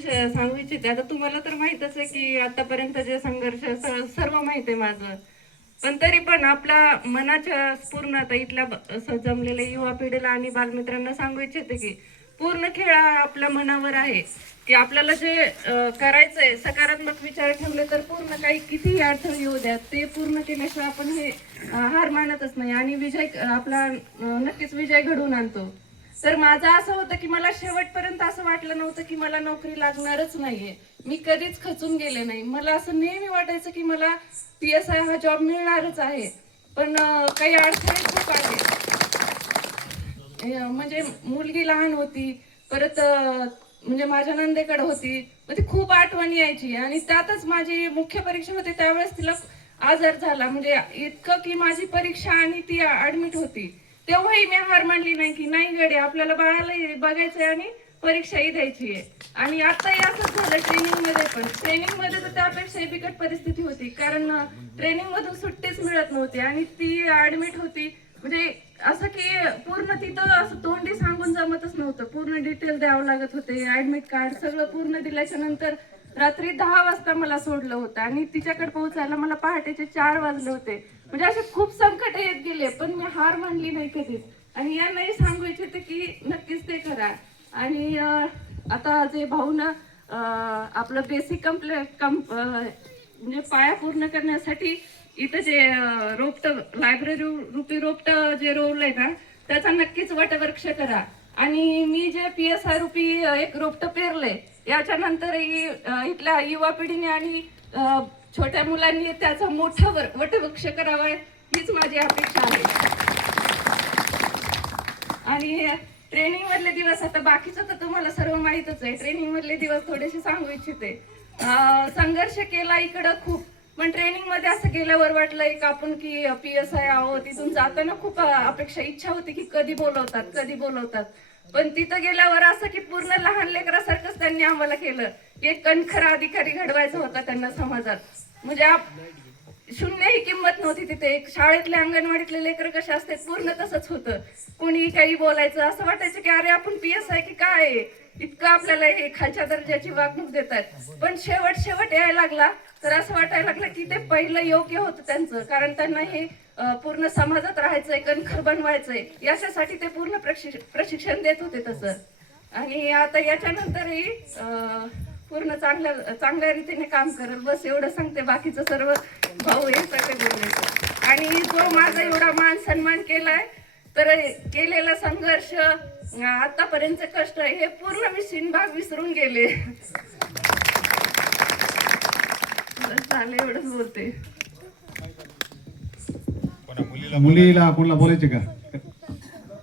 सांगू इच्छिते आता तुम्हाला तर माहितच आहे की आतापर्यंत जे संघर्ष सर्व माहीत आहे माझं. पण तरी पण आपल्या मनाच्या पूर्ण आता इथल्या जमलेल्या युवा पिढीला आणि बालमित्रांना सांगू इच्छिते की पूर्ण खेळ हा आपल्या मनावर आहे. की आपल्याला जे करायचंय सकारात्मक विचार ठेवले तर पूर्ण काही कितीही अडथळे येऊ द्या ते पूर्ण केल्याशिवाय आपण हे हार मानतच नाही. आणि विजय आपला नक्कीच विजय घडवून आणतो. तर माझं असं होतं की मला शेवटपर्यंत असं वाटलं नव्हतं की मला नोकरी लागणारच नाहीये. मी कधीच खचून गेले नाही. मला असं नेहमी वाटायचं की मला पी एस आय हा जॉब मिळणारच आहे. पण काही अडथळे खूप आले. म्हणजे मुलगी लहान होती. परत म्हणजे माझ्या नंदेकडे होती. मग ती खूप आठवण यायची. आणि त्यातच माझी मुख्य परीक्षा होती. त्यावेळेस तिला आजार झाला. म्हणजे इतकं की माझी परीक्षा आणि ती ऍडमिट होती. तेव्हाही मी हार मानली नाही की नाही गडे आपल्याला बाळाला बघायचंय आणि परीक्षाही द्यायची आहे. आणि आताही असंच झालं ट्रेनिंगमध्ये पण. ट्रेनिंगमध्ये तर त्यापेक्षा बिकट परिस्थिती होती कारण ट्रेनिंग मधून सुट्टीच मिळत नव्हती आणि ती ऍडमिट होती. म्हणजे असं की पूर्ण तिथं असं तोंडी सांगून जमतच नव्हतं. पूर्ण डिटेल द्यावं लागत होते ऍडमिट कार्ड सगळं पूर्ण दिल्याच्या नंतर रात्री दहा वाजता मला सोडलं होतं आणि तिच्याकडे पोहोचायला मला पहाटेचे चार वाजले होते. म्हणजे असे खूप संकट येत गेले पण मी हार मानली नाही कधीच. आणि यांनाही सांगू इच्छिते की नक्कीच ते करा. आणि आता जे भाऊन आपलं बेसिक कम्प्ले कम म्हणजे पाया पूर्ण करण्यासाठी इथं जे रोपट लायब्ररी रूपी रोपट जे रोवलंय ना त्याचा नक्कीच वटवृक्ष करा. आणि मी J P S I RuPay एक रोपट पेरलंय याच्या नंतर इथल्या युवा पिढीने आणि छोट्या मुलांनी त्याचा मोठा वर- वटवृक्ष करावा हीच माझी अपेक्षा आहे. आणि ट्रेनिंग मधले दिवस आता बाकीचं तर तुम्हाला सर्व माहितच आहे ट्रेनिंग मधले दिवस थोडेसे सांगू इच्छिते. संघर्ष केला इकडं खूप. पण ट्रेनिंगमध्ये असं गेल्यावर वाटलं एक आपण की पी एस आय आहो तिथून जाताना खूप अपेक्षा इच्छा होती की कधी बोलवतात कधी बोलवतात. पण तिथं गेल्यावर असं की पूर्ण लहान लेकरासारखंच त्यांनी आम्हाला केलं. एक कणखरा अधिकारी घडवायचा होता त्यांना समाजात. म्हणजे शून्य ही किंमत नव्हती तिथे. एक शाळेतले अंगणवाडीतले लेकर कसे असते पूर्ण तसंच होतं. कोणी काही बोलायचं असं वाटायचं की अरे आपण पी एस आहे की काय? आहे? इतकं आपल्याला हे खालच्या दर्जाची वागणूक देतात. पण शेवट शेवट यायला लागला. तर असं वाटायला लागलं की ते पहिलं योग्य होतं त्यांचं. कारण त्यांना हे पूर्ण समाजात राहायचंय कणखर बनवायचंय. याच्यासाठी ते पूर्ण प्रशिक्ष- प्रशिक्षण देत होते तसं. आणि आता याच्यानंतरही अं, पूर्ण चांगल्या चांगल्या रीतीने काम करेल. बस एवढं सांगते बाकीचं सर्व भाऊ हे सगळे बोलायचं आणि जो माझा एवढा मान सन्मान केलाय तर केलेला संघर्ष आतापर्यंतचे कष्ट हे पूर्ण मी सिनभाग विसरून गेले. बस झालं एवढंच बोलते. मुलीला मुलीला कोणाला बोलायचे का?